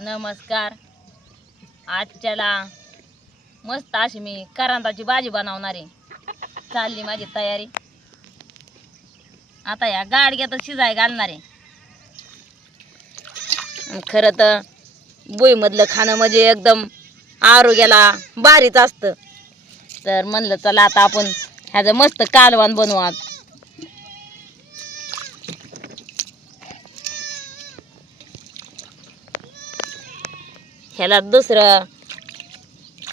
नमस्कार. आजच्याला मस्त अशी मी करांदाची भाजी बनवणार आहे. चालली माझी तयारी. आता या गाडग्यात शिजाय घालणार आहे. खरं तर भुईमधलं खाणं म्हणजे एकदम आरोग्याला भारीच असतं. तर म्हणलं चला आता आपण ह्याचं मस्त कालवान बनवू ह्याला दुसरं.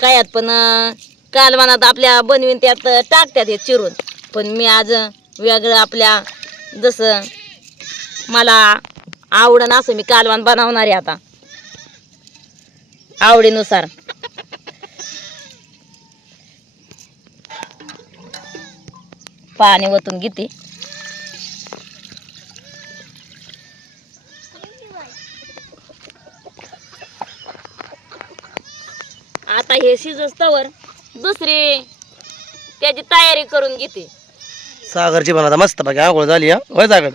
कायात पण अं, कालवानात आपल्या बनवीन त्यात टाकतात हे चिरून. पण मी आज वेगळं आपल्या जसं मला आवडन असं मी कालवान बनवणार आहे आता. आवडीनुसार. पाणी ओतून घेते. आता हे शिजस्तवर दुसरी त्याची तयारी करून घेते. सागरची पण आता मस्त बाकी आंघोळ झाली हा? होय सागर?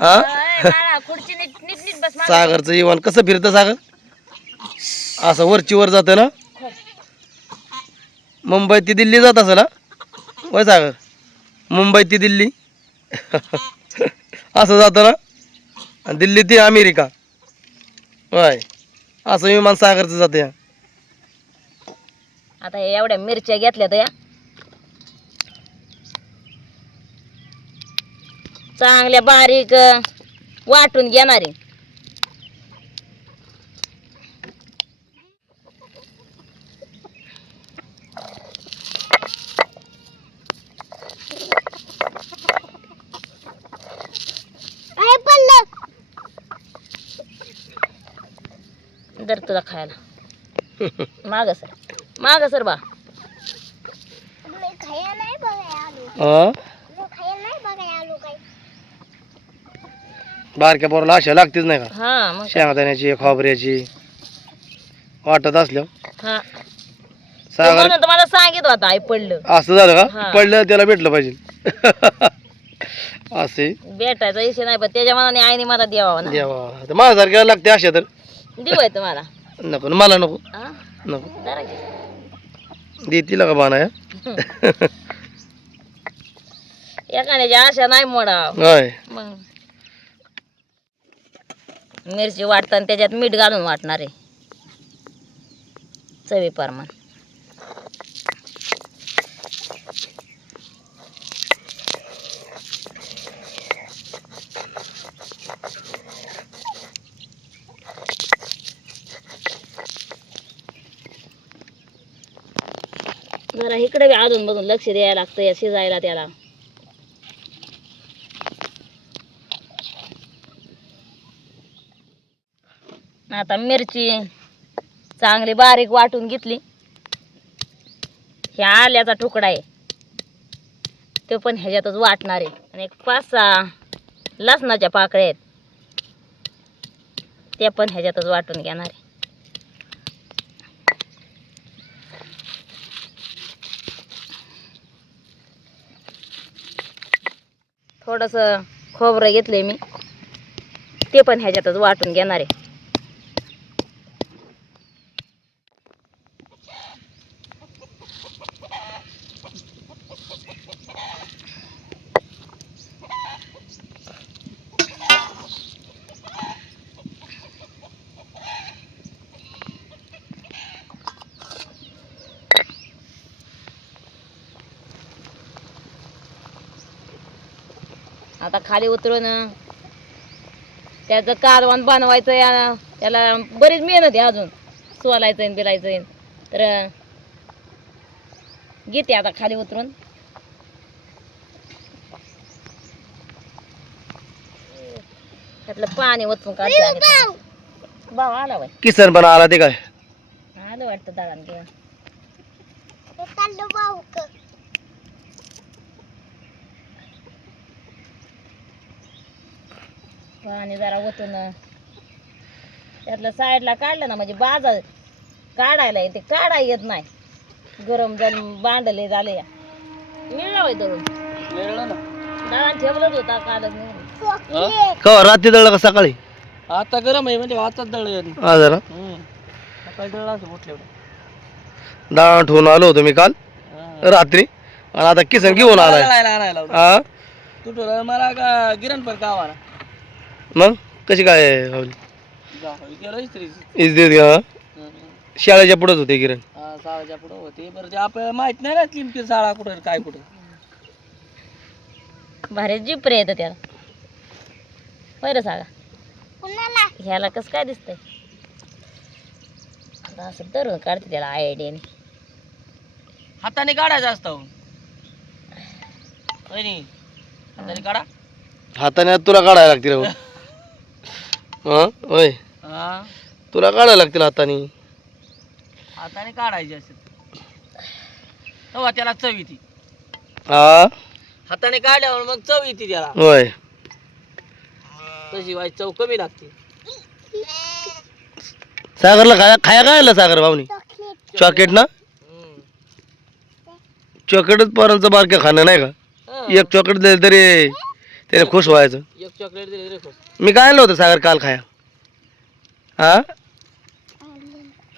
हा? अय बाळा, खुर्ची नीट नीट नीट बस मागं. सागरचं इवन कसं फिरतं सागर? असं वरची वर जातं ना? मुंबई ती दिल्ली जात असेल हा? होय सागर? मुंबई ती दिल्ली? असं जातं ना? आणि दिल्ली ती अमेरिका. होय. असं विमान सागरचं जातं या आता हे एवढ्या मिरच्या घेतल्या या. चांगल्या बारीक वाटून घेणार दर तुला खायला. माग सर. माग सर बा. बारक्या पोराला अशा लागतेच नाही का? हा मग शेंगदाण्याची खोबऱ्याची. वाटत असल्या हा. तो सागर म्हणून तुम्हाला सांगित होता आई पडलं. असं झालं. का? पडलं त्याला भेटलं पाहिजे. असे भेटायचा विषय नाही पण त्याच्या मनाने आईने मला द्यावा ना. तर माझ्यासारख्या लागते अशा तर. देऊ आहे तुम्हाला. नको मला नको. हा? नको. देतील का बाणा या एखाद्याची आशा नाही मोडा होय. मग. मिरची वाटताना त्याच्यात मीठ घालून वाटणार आहे. चवी प्रमाण जरा इकडे बी अजून मधून लक्ष द्यायला लागतं या शिजायला त्याला. आता मिरची चांगली बारीक वाटून घेतली. ह्या आल्याचा तुकडा आहे. तो पण ह्याच्यातच वाटणार आहे. आणि एक पाच सहा लसणाच्या पाकळ्या आहेत. त्या पण ह्याच्यातच वाटून घेणार आहे. थोडंसं खोबरं घेतलं मी. ते पण ह्याच्यातच वाटून घेणार आहे. आता खाली उतरून त्याचं कारवान बनवायचं या त्याला बरीच मेहनत आहे अजून. सोलायचं आहे बिलायचं आहे तर घेते आता खाली उतरून. त्यातलं पाणी ओतून काढते भाव आला बाय किसन पण आला ते काय? आलं वाटतं दळण घेऊन. पाणी जरा ओतून त्यातलं साईडला काढलं ना म्हणजे बाजार काढायला येते काढाय येत नाही. गरम झालं. बांडले झाले या मिळलं ठेवलंच होता कालच. का रात्री दळलं का सकाळी? आता गरम आहे म्हणजे आता दळ हा जरा. आता दळ असं ठेवून आलो होतो मी काल रात्री. आणि आता किसन घेऊन आलाय. आणायला हा? कुठं मला का गिरण पण का आवाना मग? कशी काय गेलो इस्त्री इज देत का? शाळेच्या पुढेच होते किरण शाळाच्या पुढं होते. बरं ते आपल्याला माहीत नाही ना किमती शाळा कुठं आणि काय कुठं. भारी जिप्रे येतं त्याला. बरं सांगा. ह्याला कसं काय दिसतंय? आता असं धरून काढते त्याला आयडियाने हाताने काढायचं असतं वहिनी हाताने काढा. हाताने तुला काढायला लागतील राहुल हा? होय. हा? तुला काढायला लागतील हाताने. हाताने काढायचे असेल. तेव्हा त्याला चव येते. हा? हाताने काढल्यावर मग चव येते त्याला. होय. तशी वाईट चव कमी लागते. सागरला खाया खाया काय आलं सागर भाऊनी? चॉकलेट ना? हम्म. चॉकलेटच पोरांचं बारक्या खाणं नाही का? हा. एक चॉकलेट दिलं तरी त्याने खुश व्हायचं. एक चॉकलेट दिले खुश. मी काय आणलं होतं सागर काल खाया? हा?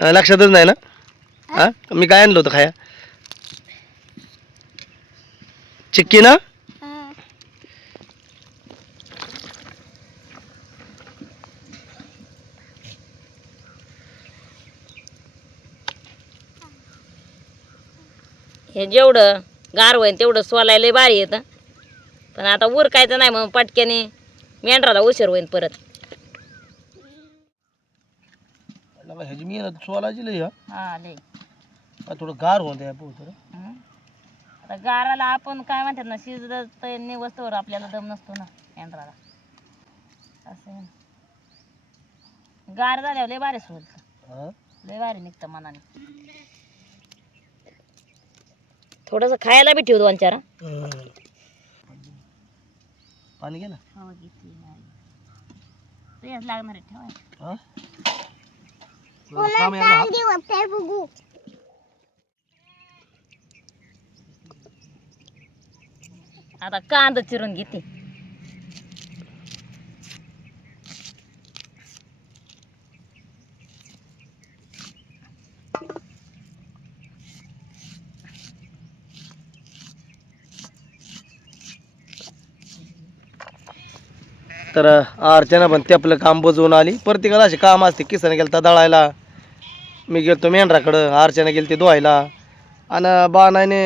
लक्षातच नाही ना? हा? मी काय आणलं होतं खाया? चिक्की ना? हे जेवढं गार होईन तेवढं सोलायला भारी येतं. पण आता उरकायचं नाही मग पटक्याने मेंढराला उशीर होईन परत. ह्याची मी लई हा. थोडं गार होऊन द्या पोहत हं. आता गाराला आपण काय म्हणतात ना शिजत वस्तूवर आपल्याला दम नसतो ना मेंढराला. असं आहे ना. गार झाल्यावर लय भारी सोडतं लय भारी निघतं मनाने. थोडस खायला बी ठेव दोन चार हं. पाणी घे ना. हो घेतली नाही तेच लागणार आहे ठेवायचं हा? काम आहे का? आता कांदा चिरून घेते. तर अर्चना पण ते आपलं काम बजवून आली. प्रत्येकाला असे काम असते किसन गेलता दळायला. मी गेलतो मेंढराकडं अर्चना गेलती धुवायला. आणि बाणाने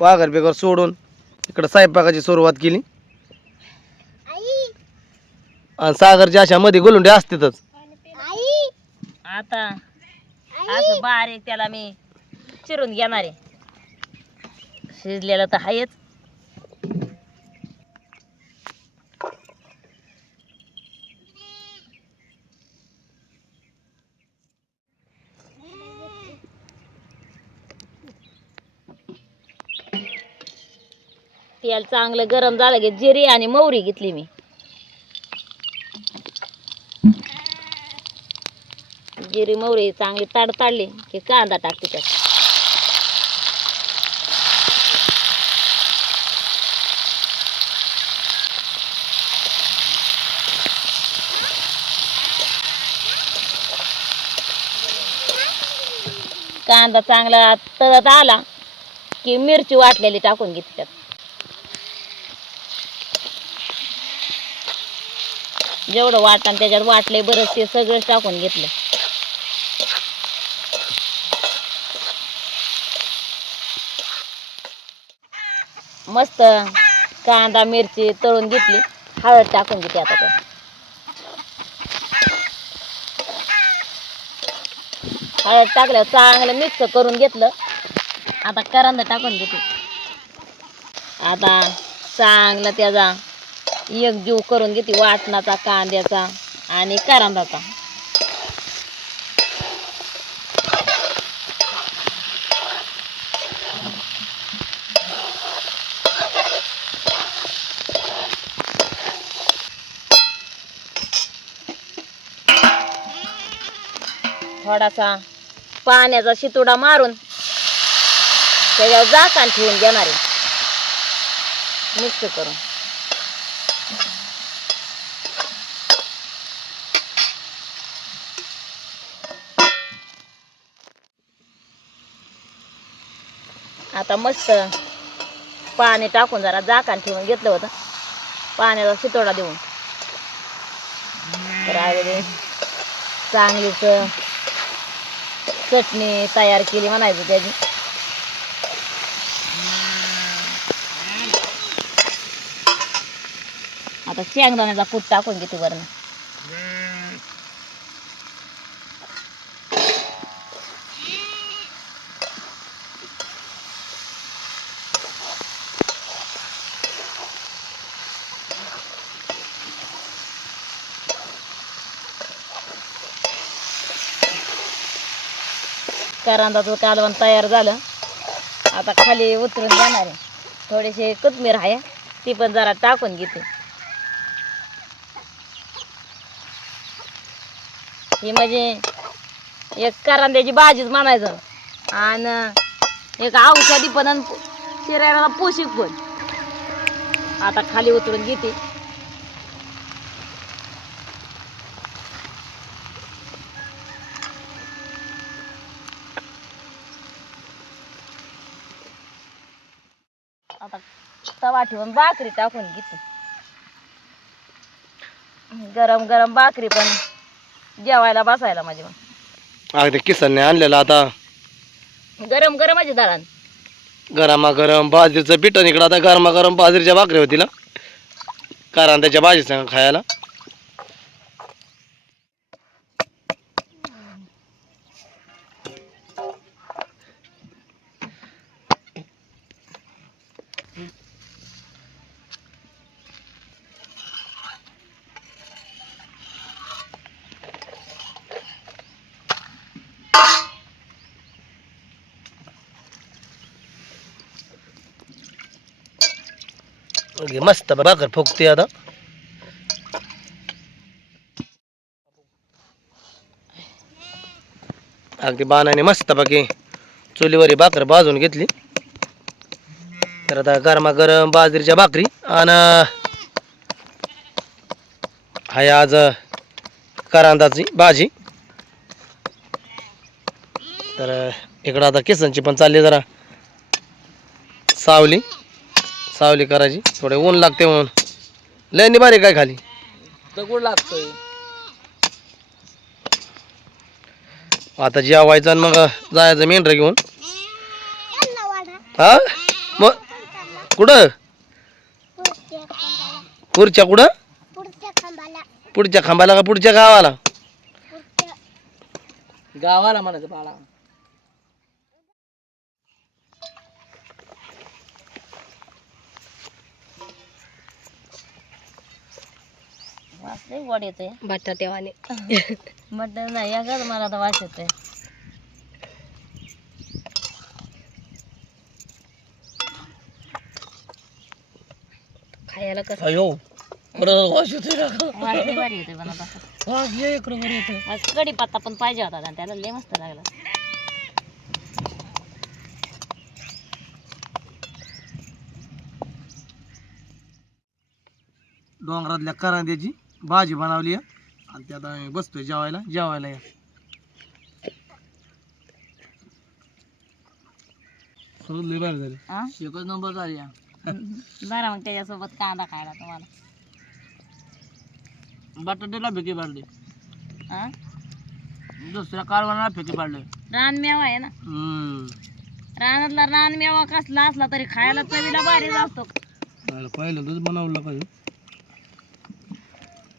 वाघर बेगर सोडून इकडं स्वयंपाकाची सुरुवात केली. आणि सागरच्या अशा मध्ये गुलुंडे असतातच. आता असं बारीक त्याला मी चिरून घेणार आहे. शिजलेलं तर आहेच तेल चांगलं गरम झालं की जिरी आणि मोहरी घेतली मी. जिरी मोहरी चांगली ताड ताडली की कांदा टाकते त्यात. कांदा चांगला तळत आला की मिरची वाटलेली टाकून घेते त्यात. जेवढं वाटण त्याच्यात वाटले बरंच ते सगळंच टाकून घेतलं. मस्त कांदा मिरची तळून घेतली. हळद टाकून घेते आता त्यात. हळद टाकल्यावर चांगलं मिक्स करून घेतलं. आता करंदा टाकून घेते. आता चांगलं त्याचा एक जीव करून घेते वाटणाचा कांद्याचा आणि करंदाचा. थोडासा पाण्याचा शितुडा मारून त्याच्यावर जाकान ठेवून घेणार आहे. मिक्स करून. आता मस्त पाणी टाकून जरा जाकान ठेवून घेतलं होतं. पाण्याचा शितोडा देऊन. तर चांगलीच चटणी तयार केली म्हणायची त्याची. आता शेंगदाण्याचा कूट टाकून घेते वरण. करांदाचं कालवण तयार झालं. आता खाली उतरून जाणार आहे. थोडीशी कोथमीर आहे. ती पण जरा टाकून घेते. ही म्हणजे एक करांद्याची भाजीच म्हणायचं. आणि एक औषधी पण शरीराला पोषक पण. आता खाली उतरून घेते. ठेवून भाकरी टाकून घेते. गरम गरम भाकरी पण जेवायला बसायला माझी अगदी किसनने आणलेलं आता. गरम गरम माझी दळण. गरमा गरम बाजरीचं पीठ इकडं आता गरमा गरम बाजरीच्या भाकरी होती ना? कारण त्याच्या भाजी संग खायला. मस्त भाकर फुगते आता. अगदी बाणाने मस्त बाकी चुलीवरी भाकर भाजून घेतली. तर आता गरमागरम बाजरीच्या भाकरी आणि हाय आज करांदाची भाजी. तर इकडं आता केसांची पण चालली जरा. सावली. सावली करायची. थोडे ऊन लागते म्हणून. लय निभारी काय खाली. दगड लागतोय. आता जेवायचं आणि मग जायचं मेंढर घेऊन. हा? मग कुठं? पुढच्या कुठं? पुढच्या खांबाला का पुढच्या गावाला? गावाला म्हणायचं बाळा. वाचले वड येतोय. बटाट्यावाने. मटण नाही या का मला आता वास येतोय. खायला कसं? अयो बरं वास येतोय ना. वास लय भारी येतोय पण आता. वास लय बरं येतोय. आज कढीपत्ता पण पाहिजे होता आणि त्याला लय मस्त लागला. डोंगरातल्या करांद्याची. भाजी बनवली आहे. आणि त्यात आम्ही बसतोय जेवायला. जेवायला या. लय भारी झालं. हा एकच नंबर झाली हा. बरं मग त्याच्यासोबत कांदा खायला तुम्हाला. बटाट्याला फेकी पाडले. हा दुसऱ्या कारवाला फेकी पाडले. रानमेवा आहे ना? हम्म. रानातला रानमेवा कसला असला तरी खायला चवीला भारीच असतो. मला पहिल्यांदाच बनवलं पाहिजे.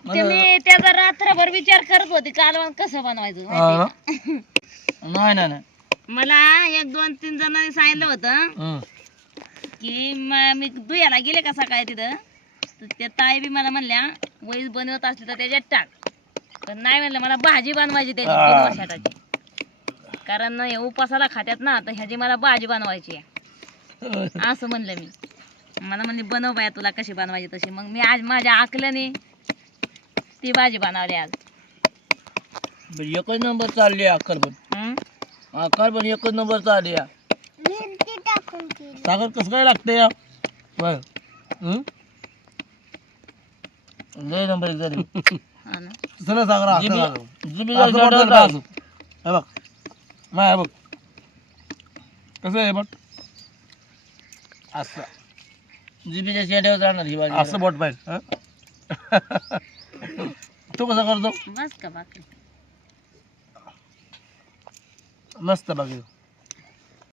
ते मी त्याचा रात्रभर विचार करत होते कालवण कसं बनवायचं माहितीये का? नाही नाही नाही. मला एक दोन तीन जणांनी सांगितलं होतं हम्म. की म- मी धुयाला गेले का सकाळी तिथं? तर त्या ताई बी मला म्हणल्या वैस बनवत असली तर त्याच्यात टाक. पण नाही म्हणलं मला भाजी बनवायची त्याची कारण हे उपासाला खात्यात ना तर ह्याची मला भाजी बनवायची आहे. असं म्हणलं मी. मला म्हणली बनव बाया तुला कशी बनवायची तशी. मग मी आज माझ्या आकल्याने ती भाजी बनवली आज. एकच नंबर चालली अक्कल पण. हं? अक्कल पण एकच नंबर चालली हा. साखर कसं काय लागते या? बर हम्म? लय नंबर एक झाली. हा ना. चला सागरा असं. हे बघ माय हे बघ. कसं आहे बघ? असं. जिबीच्या शेंड्यावर जाणार ही भाजी. असं बोट पाहिजे हं? तू कसं करतो? बस का बाकी. मस्त बाकी.